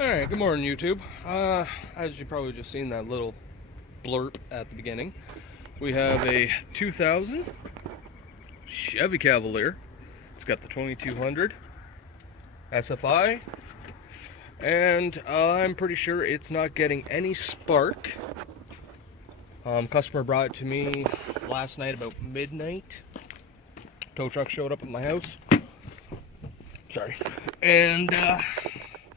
Alright, good morning YouTube. As you probably just seen that little blurb at the beginning, we have a 2000 Chevy Cavalier. It's got the 2200 SFI, and I'm pretty sure it's not getting any spark. Customer brought it to me last night about midnight. Tow truck showed up at my house. Sorry. And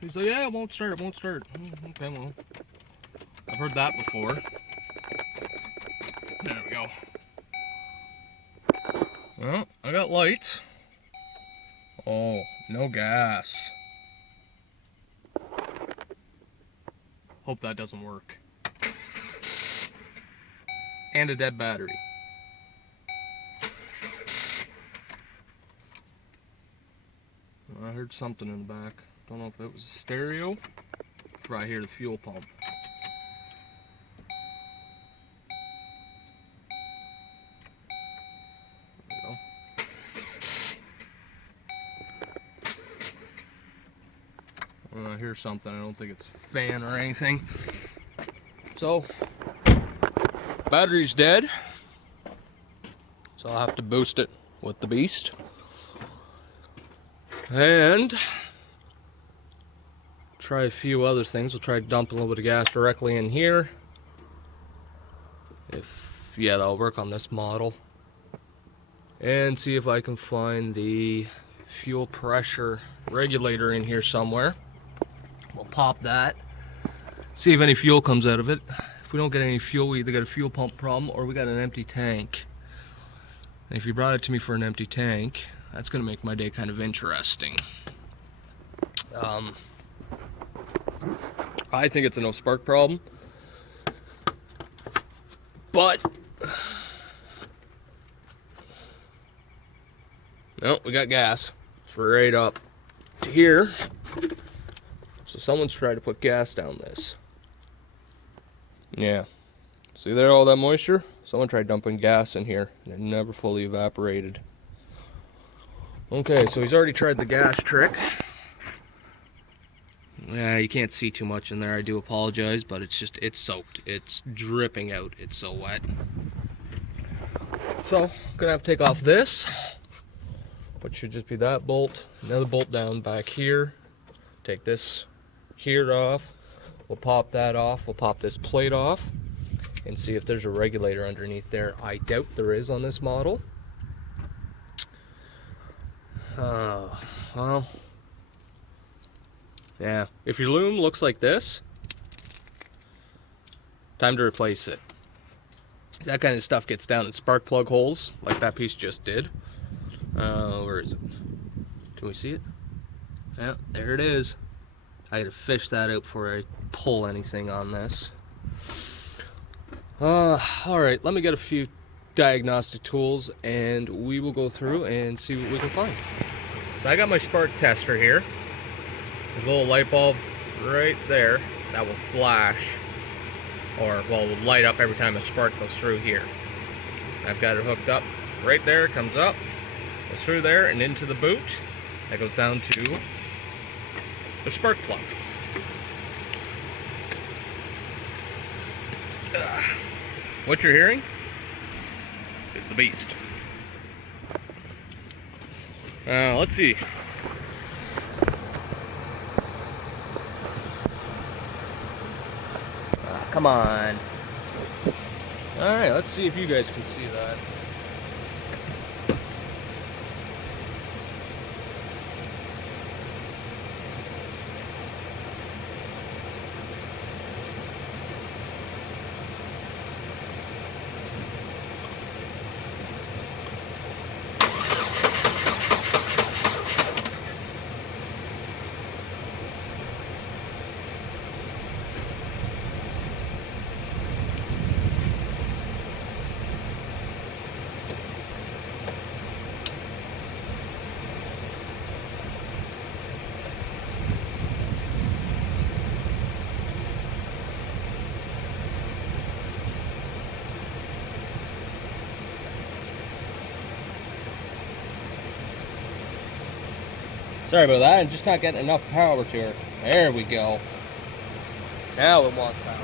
he's like, yeah, it won't start, it won't start. Okay, well, I've heard that before. There we go. Well, I got lights. Oh, no gas. Hope that doesn't work. And a dead battery. I heard something in the back. Don't know if it was a stereo. Right here, the fuel pump. There we go. I hear something. I don't think it's a fan or anything. So, battery's dead. So I'll have to boost it with the beast. And try a few other things. We'll try dumping a little bit of gas directly in here. Yeah, that'll work on this model. And see if I can find the fuel pressure regulator in here somewhere. We'll pop that. See if any fuel comes out of it. If we don't get any fuel, we either got a fuel pump problem or we got an empty tank. And if you brought it to me for an empty tank, that's gonna make my day kind of interesting. I think it's a no spark problem, but no, we got gas. It's right up to here. So someone's tried to put gas down this. Yeah, see there, all that moisture? Someone tried dumping gas in here and it never fully evaporated. Okay, so he's already tried the gas trick. Yeah, you can't see too much in there, I do apologize, but it's soaked. It's dripping out, it's so wet. So, I'm gonna have to take off this, which should just be that bolt. Another bolt down back here. Take this here off. We'll pop that off. We'll pop this plate off and see if there's a regulator underneath there. I doubt there is on this model. Well, yeah, if your loom looks like this, time to replace it. That kind of stuff gets down in spark plug holes, like that piece just did. Where is it? Can we see it? Yeah, there it is. I gotta fish that out before I pull anything on this. Alright, let me get a few diagnostic tools and we will go through and see what we can find. So I got my spark tester here. There's a little light bulb right there that will flash, or well, will light up every time a spark goes through here. I've got it hooked up right there, comes up, goes through there and into the boot. That goes down to the spark plug. What you're hearing is the beast. Let's see. Come on. Alright, let's see if you guys can see that. Sorry about that, I'm just not getting enough power to her. There we go. Now it wants power.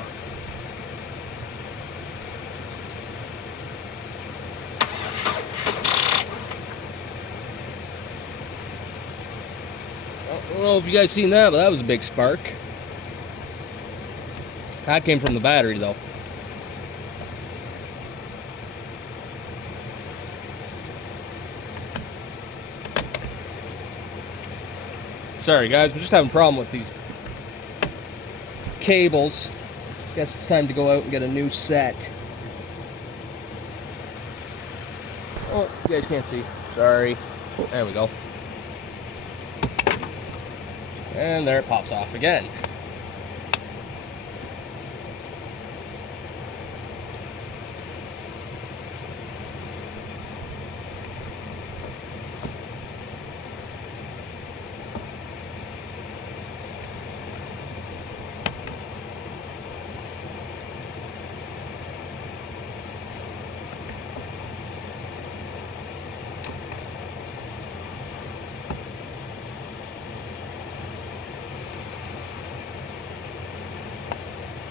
I don't know if you guys seen that, but that was a big spark. That came from the battery though. Sorry guys, we're just having a problem with these cables. Guess it's time to go out and get a new set. Oh, you guys can't see. Sorry. There we go. And there it pops off again.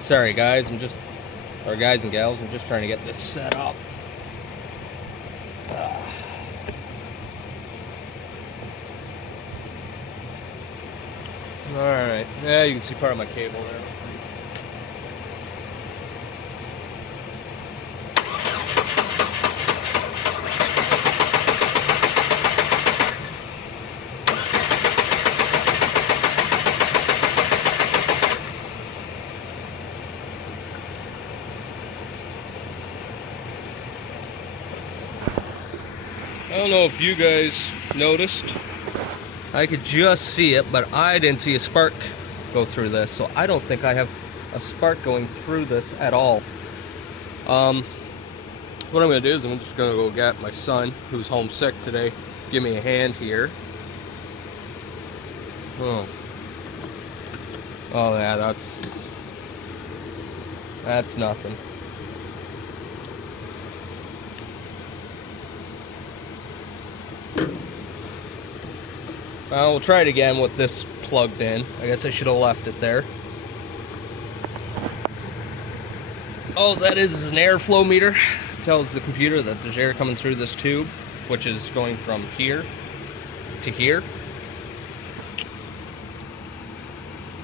Sorry guys, or guys and gals, I'm just trying to get this set up. Alright, yeah, you can see part of my cable there. I don't know if you guys noticed. I could just see it, but I didn't see a spark go through this, so I don't think I have a spark going through this at all. What I'm going to do is I'm just going to go get my son, who's homesick today, give me a hand here. Oh yeah, that's nothing. We'll try it again with this plugged in. I guess I should have left it there. All that is an airflow meter. It tells the computer that there's air coming through this tube, which is going from here to here.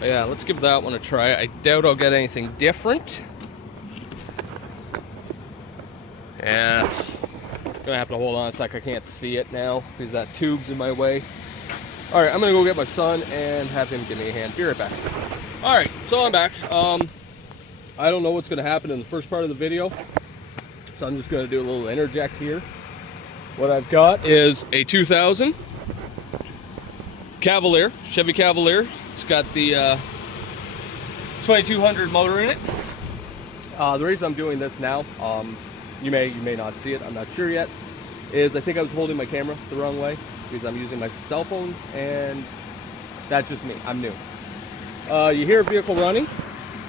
But yeah, let's give that one a try. I doubt I'll get anything different. Yeah, gonna have to hold on a sec. I can't see it now because that tube's in my way. Alright, I'm gonna go get my son and have him give me a hand. Be right back. Alright, so I'm back. I don't know what's gonna happen in the first part of the video, so I'm just gonna do a little interject here. What I've got is a 2000 Cavalier, Chevy Cavalier. It's got the 2200 motor in it. The reason I'm doing this now, you may not see it, I'm not sure yet, is I think I was holding my camera the wrong way because I'm using my cell phone, and that's just me. I'm new. You hear a vehicle running.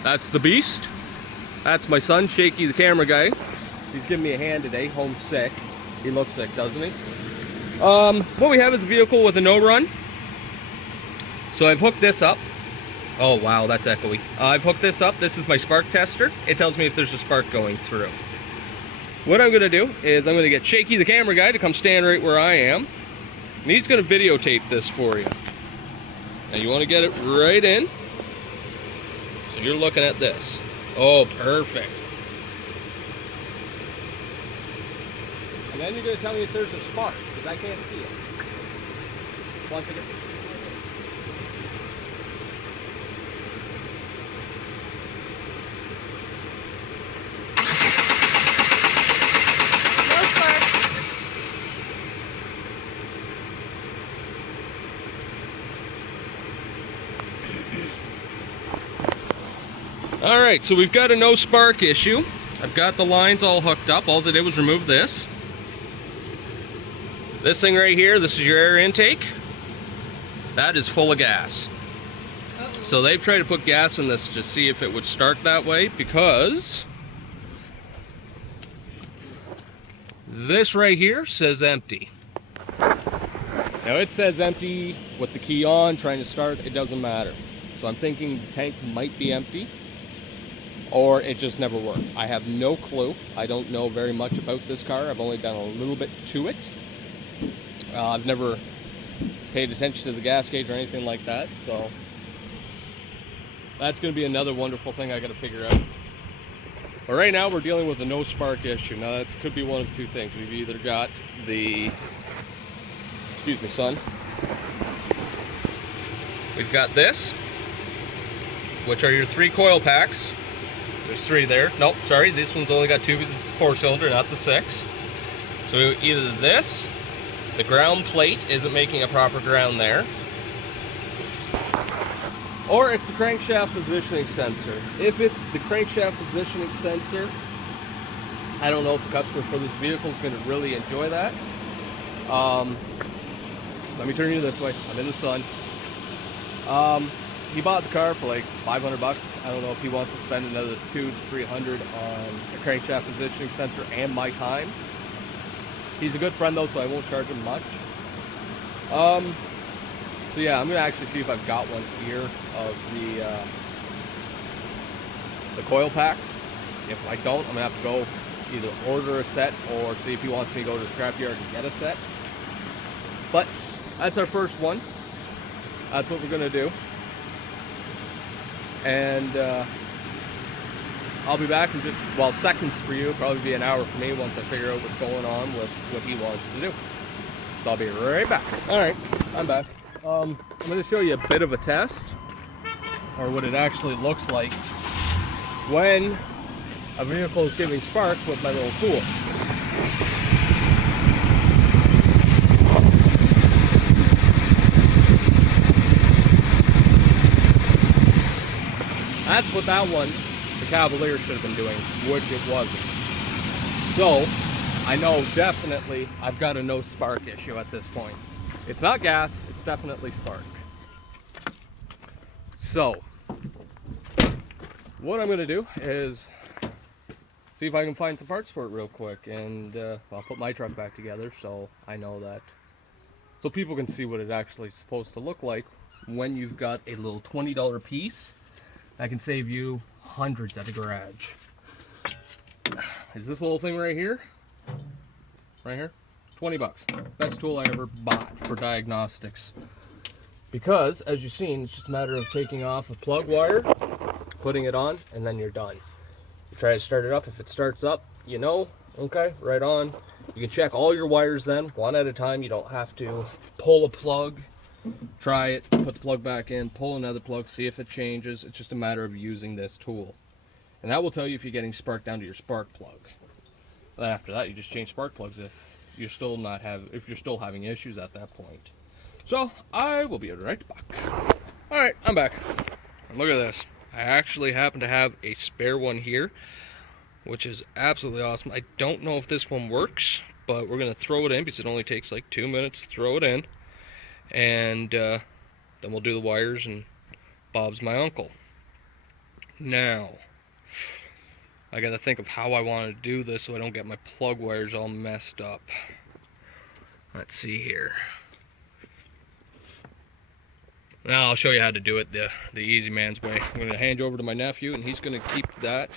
That's the beast. That's my son, Shaky, the camera guy. He's giving me a hand today, homesick. He looks sick, doesn't he? What we have is a vehicle with a no run. So I've hooked this up. Oh wow, that's echoey. I've hooked this up. This is my spark tester. It tells me if there's a spark going through. What I'm gonna do is I'm gonna get Shaky, the camera guy, to come stand right where I am. And he's gonna videotape this for you. Now you wanna get it right in. So you're looking at this. Oh, perfect. And then you're gonna tell me if there's a spark, because I can't see it. Once again. Alright, so we've got a no spark issue. I've got the lines all hooked up. All I did was remove this. This thing right here, this is your air intake. That is full of gas. So they've tried to put gas in this to see if it would start that way, because this right here says empty. Now it says empty with the key on, trying to start, it doesn't matter. So I'm thinking the tank might be empty, or it just never worked. I have no clue. I don't know very much about this car. I've only done a little bit to it. I've never paid attention to the gas gauge or anything like that, so that's going to be another wonderful thing I got to figure out. But right now we're dealing with a no spark issue. Now that could be one of two things. We've either got the, excuse me son, we've got this, which are your 3 coil packs. There's 3 there. Nope, sorry, this one's only got 2 because it's the 4-cylinder, not the 6. So either this, the ground plate isn't making a proper ground there, or it's the crankshaft positioning sensor. If it's the crankshaft positioning sensor, I don't know if the customer for this vehicle is going to really enjoy that. Let me turn you this way. I'm in the sun. He bought the car for like $500 bucks. I don't know if he wants to spend another $200 to $300 on a crankshaft positioning sensor and my time. He's a good friend though, so I won't charge him much. So yeah, I'm gonna actually see if I've got one here of the coil packs. If I don't, I'm gonna have to go either order a set or see if he wants me to go to the scrapyard and get a set. But that's our first one. That's what we're gonna do. And I'll be back in just, well, seconds for you, probably be an hour for me once I figure out what's going on with what he wants to do. So I'll be right back. All right, I'm back. I'm going to show you a bit of a test, or what it actually looks like when a vehicle is giving spark with my little tool. That's what that one, the Cavalier, should have been doing, which it wasn't. So, I know definitely I've got a no spark issue at this point. It's not gas, it's definitely spark. So, what I'm gonna do is see if I can find some parts for it real quick, and I'll put my truck back together so I know that, so people can see what it actually is supposed to look like when you've got a little $20 piece that can save you hundreds at a garage. Is this little thing right here? Right here? 20 bucks. Best tool I ever bought for diagnostics. Because, as you've seen, it's just a matter of taking off a plug wire, putting it on, and then you're done. You try to start it up. If it starts up, you know, okay, right on. You can check all your wires then, one at a time. You don't have to pull a plug, try it, put the plug back in, pull another plug, see if it changes. It's just a matter of using this tool. And that will tell you if you're getting spark down to your spark plug. Then after that, you just change spark plugs if you're still having issues at that point. So I will be right back. All right, I'm back. And look at this. I actually happen to have a spare one here, which is absolutely awesome. I don't know if this one works, but we're gonna throw it in because it only takes like 2 minutes to throw it in, and then we'll do the wires. And Bob's my uncle. Now, I gotta think of how I want to do this so I don't get my plug wires all messed up. Let's see here. Now I'll show you how to do it the easy man's way. I'm gonna hand you over to my nephew, and he's gonna keep that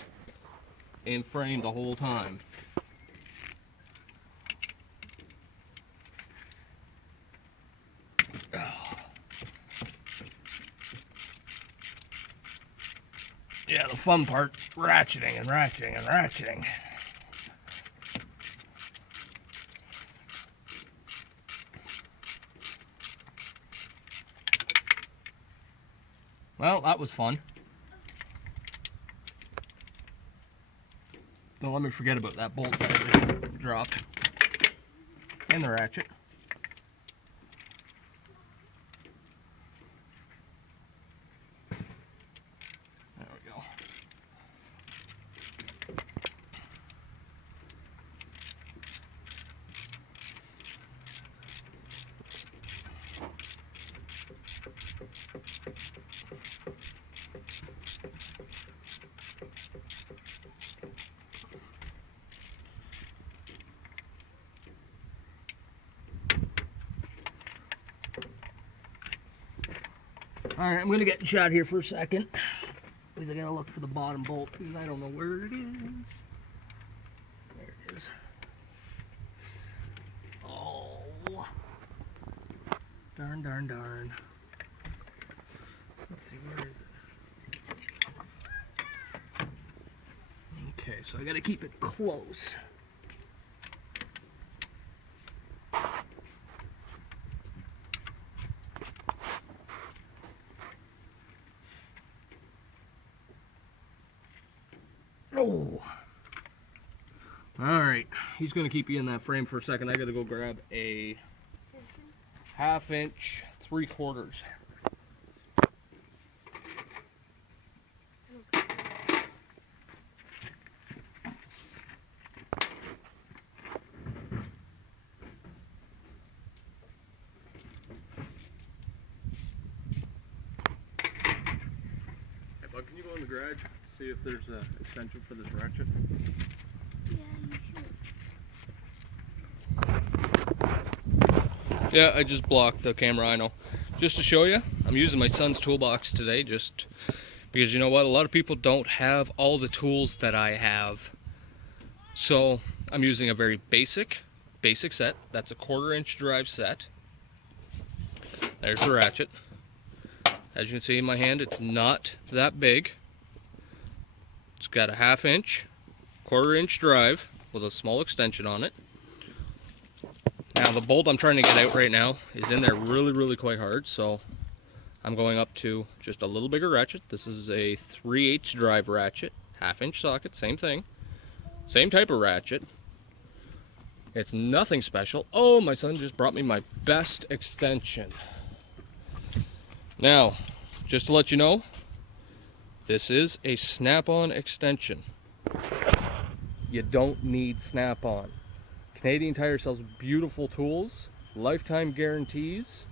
in frame the whole time. Yeah, the fun part, ratcheting and ratcheting and ratcheting. Well, that was fun. Don't let me forget about that bolt that I just dropped. And the ratchet. There we go. Alright, I'm going to get in shot here for a second. Because I got to look for the bottom bolt because I don't know where it is. There it is. Oh. Darn, darn, darn. Let's see, where is it? Okay, so I got to keep it close. Oh. Alright, he's going to keep you in that frame for a second. I got to go grab a 1/2 inch 3/4. Hey bud, can you go in the garage, see if there's an extension for this ratchet? Yeah, you should. Yeah, I just blocked the camera, I know. Just to show you, I'm using my son's toolbox today just because you know what, a lot of people don't have all the tools that I have. So I'm using a very basic set. That's a 1/4 inch drive set. There's the ratchet. As you can see in my hand, it's not that big. It's got a 1/2 inch, 1/4 inch drive with a small extension on it. Now the bolt I'm trying to get out right now is in there really quite hard, so I'm going up to just a little bigger ratchet. This is a 3/8 drive ratchet, 1/2 inch socket, same thing. Same type of ratchet. It's nothing special. Oh, my son just brought me my best extension. Now, just to let you know, this is a snap-on extension. You don't need snap-on. Canadian Tire sells beautiful tools, lifetime guarantees,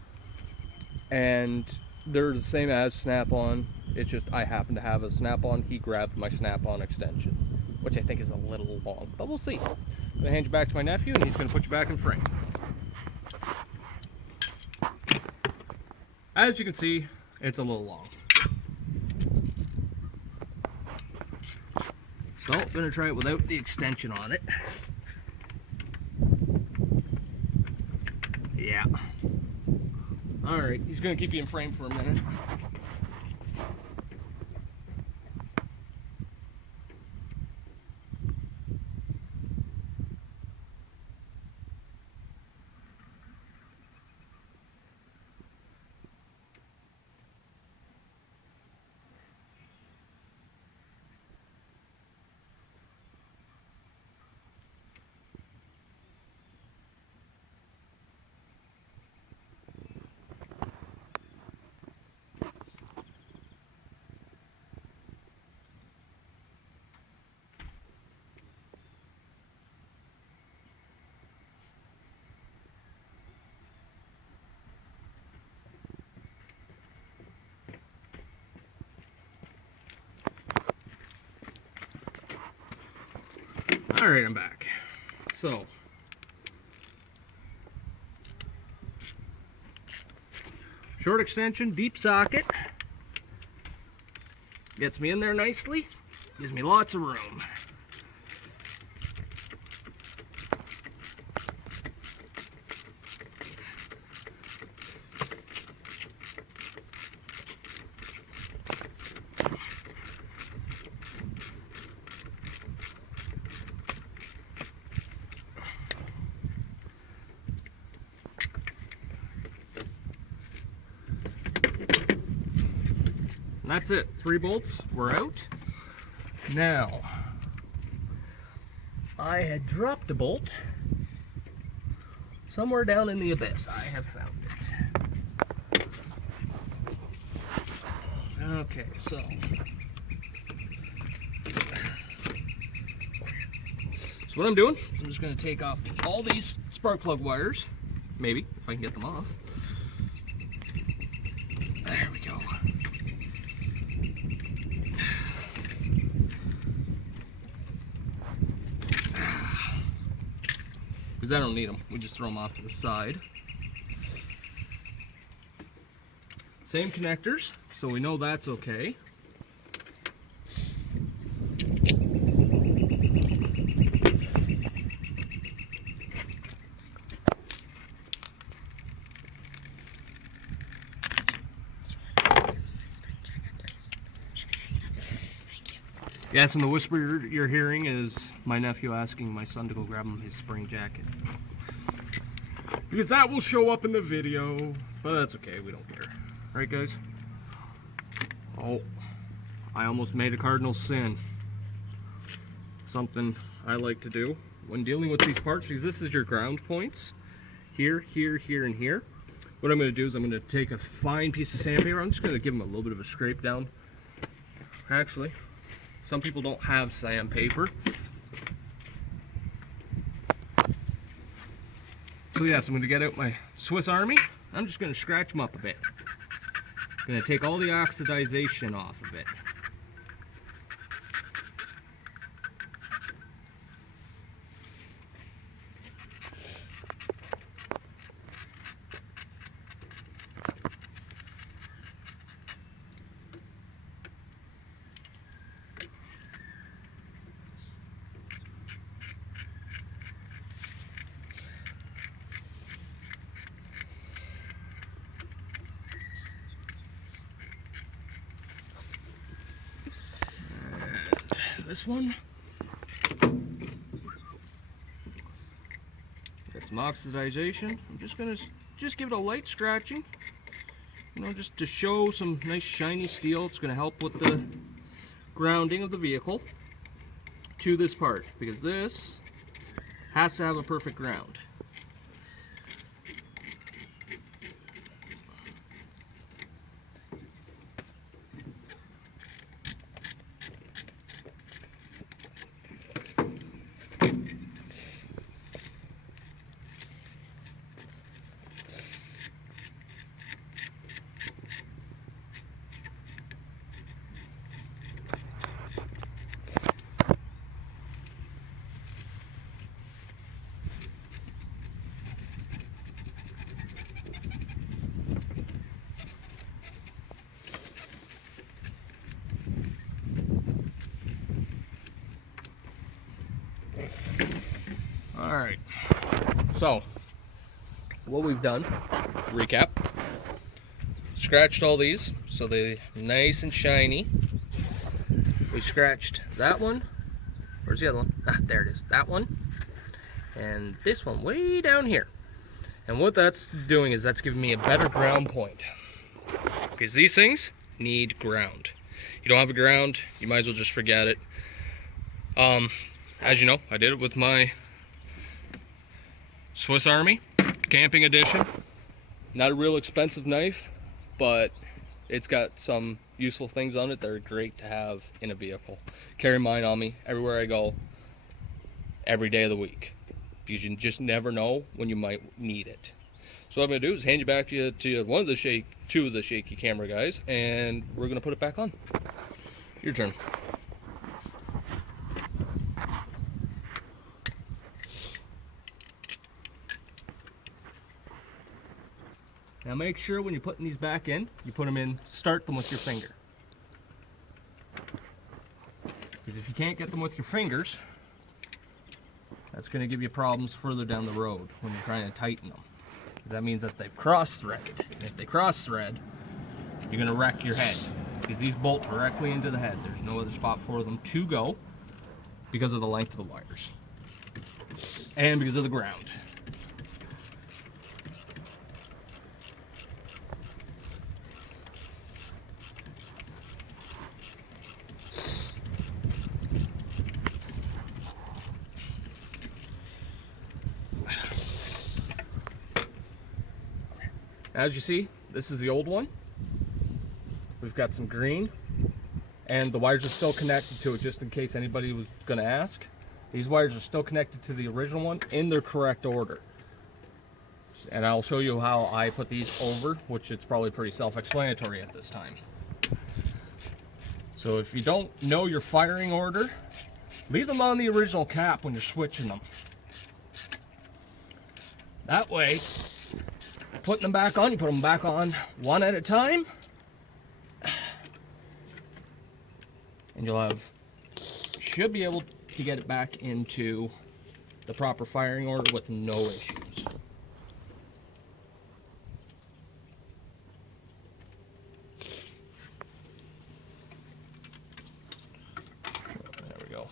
and they're the same as snap-on. It's just I happen to have a snap-on. He grabbed my snap-on extension, which I think is a little long, but we'll see. I'm going to hand you back to my nephew, and he's going to put you back in frame. As you can see, it's a little long. So I'm going to try it without the extension on it. Yeah. Alright, he's going to keep you in frame for a minute. Alright, I'm back. So, short extension, deep socket. Gets me in there nicely. Gives me lots of room. And that's it. 3 bolts. We're out. Now, I had dropped a bolt somewhere down in the abyss. I have found it. Okay, so what I'm doing is I'm just going to take off all these spark plug wires. Maybe, if I can get them off. There we go. Because I don't need them. We just throw them off to the side. Same connectors, so we know that's okay. Yes, and the whisper you're hearing is my nephew asking my son to go grab him his spring jacket. Because that will show up in the video, but that's okay, we don't care. Right, guys? Oh, I almost made a cardinal sin. Something I like to do when dealing with these parts, because this is your ground points. Here, here, here, and here. What I'm going to do is I'm going to take a fine piece of sandpaper. I'm just going to give them a little bit of a scrape down. Actually, some people don't have sandpaper. So yes, I'm going to get out my Swiss Army. I'm just going to scratch them up a bit. I'm going to take all the oxidization off of it. This one, got some oxidization. I'm just gonna give it a light scratching, you know, just to show some nice shiny steel. It's gonna help with the grounding of the vehicle to this part, because this has to have a perfect ground. Alright, so what we've done, recap, scratched all these so they're nice and shiny. We scratched that one. Where's the other one? Ah, there it is. That one. And this one way down here. And what that's doing is that's giving me a better ground point. Because these things need ground. You don't have a ground, you might as well just forget it. As you know, I did it with my Swiss Army Camping Edition. Not a real expensive knife, but it's got some useful things on it that are great to have in a vehicle. Carry mine on me everywhere I go, every day of the week, because you just never know when you might need it. So what I'm going to do is hand you back to two of the shaky camera guys, and we're going to put it back on. Your turn. Now make sure when you're putting these back in, you put them in, start them with your finger. Because if you can't get them with your fingers, that's going to give you problems further down the road when you're trying to tighten them. Because that means that they've cross-threaded. And if they cross-thread, you're going to wreck your head. Because these bolt directly into the head. There's no other spot for them to go because of the length of the wires. And because of the ground. As you see, this is the old one. We've got some green, and the wires are still connected to it, just in case anybody was going to ask. These wires are still connected to the original one in their correct order. And I'll show you how I put these over, which it's probably pretty self-explanatory at this time. So if you don't know your firing order, leave them on the original cap when you're switching them. That way, putting them back on, you put them back on one at a time, and should be able to get it back into the proper firing order with no issues. There we go.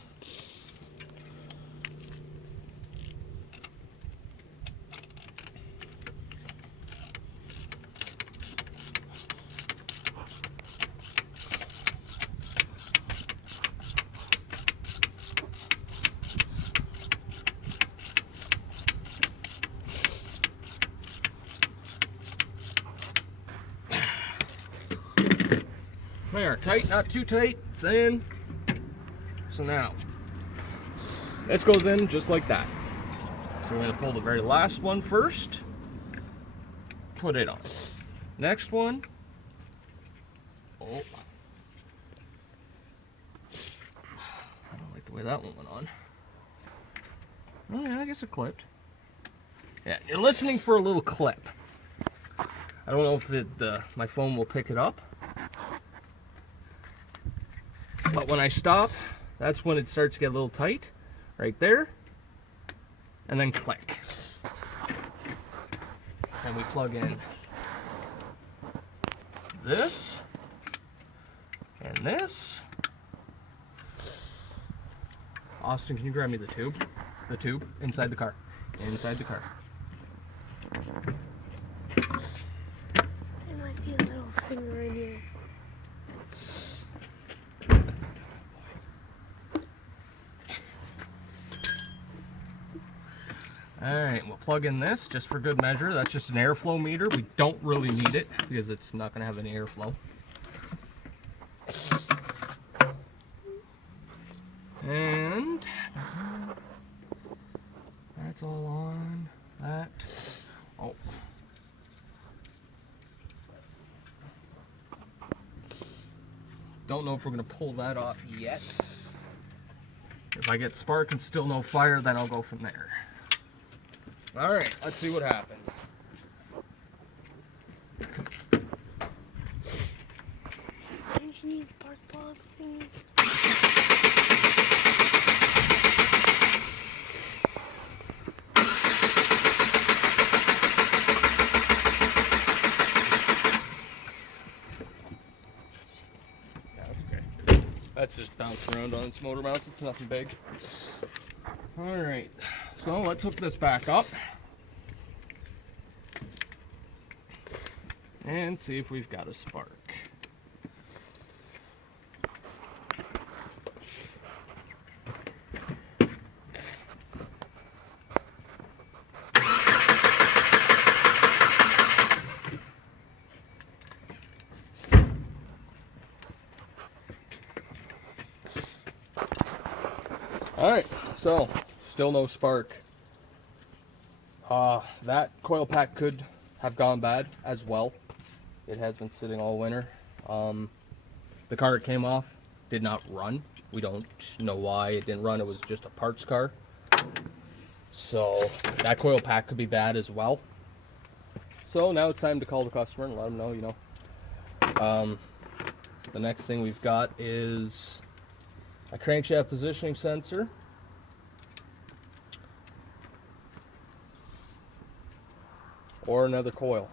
There, tight, not too tight, it's in. So now, this goes in just like that. So we're gonna pull the very last one first, put it on. Next one, oh. I don't like the way that one went on. Oh yeah, I guess it clipped. Yeah, you're listening for a little clip. I don't know if my phone will pick it up. But when I stop, that's when it starts to get a little tight, right there, and then click. And we plug in this, and this. Austin, can you grab me the tube? The tube, inside the car. Inside the car. There might be a little finger in here. Alright, we'll plug in this just for good measure. That's just an airflow meter. We don't really need it because it's not going to have any airflow. And that's all on that. Oh. Don't know if we're going to pull that off yet. If I get spark and still no fire, then I'll go from there. Alright, let's see what happens. Don't you need spark plug thingy? Yeah, that's okay. That's just bouncing around on its motor mounts. It's nothing big. Alright, so let's hook this back up and see if we've got a spark. Alright, so still no spark. That coil pack could have gone bad as well. It has been sitting all winter. The car it came off did not run. We don't know why it didn't run. It was just a parts car. So that coil pack could be bad as well. So now it's time to call the customer and let them know, you know. The next thing we've got is a crankshaft positioning sensor. Or another coil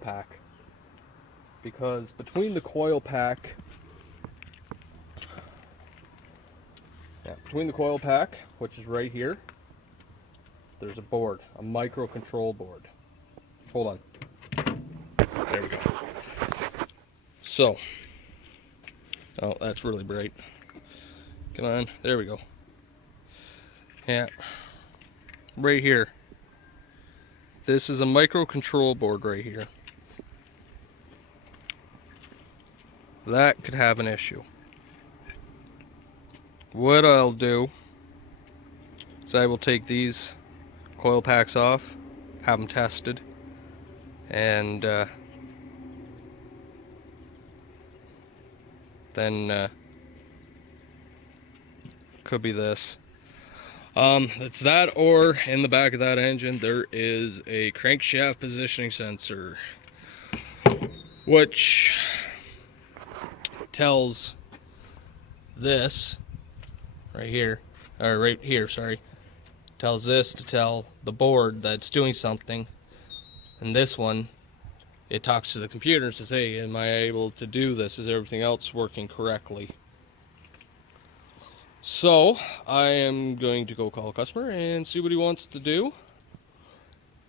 pack. Because between the coil pack, which is right here, there's a board, a micro control board. Hold on. There we go. So, oh, that's really bright. Come on, there we go. Yeah, right here. This is a micro control board right here. That could have an issue. What I'll do is I will take these coil packs off, have them tested, and then could be this. It's that, or in the back of that engine there is a crankshaft positioning sensor, which tells this right here, or right here, sorry, tells this to tell the board that it's doing something, and this one, it talks to the computer and says, hey, am I able to do this? Is everything else working correctly? So I am going to go call a customer and see what he wants to do,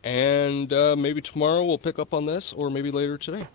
and maybe tomorrow we'll pick up on this, or maybe later today.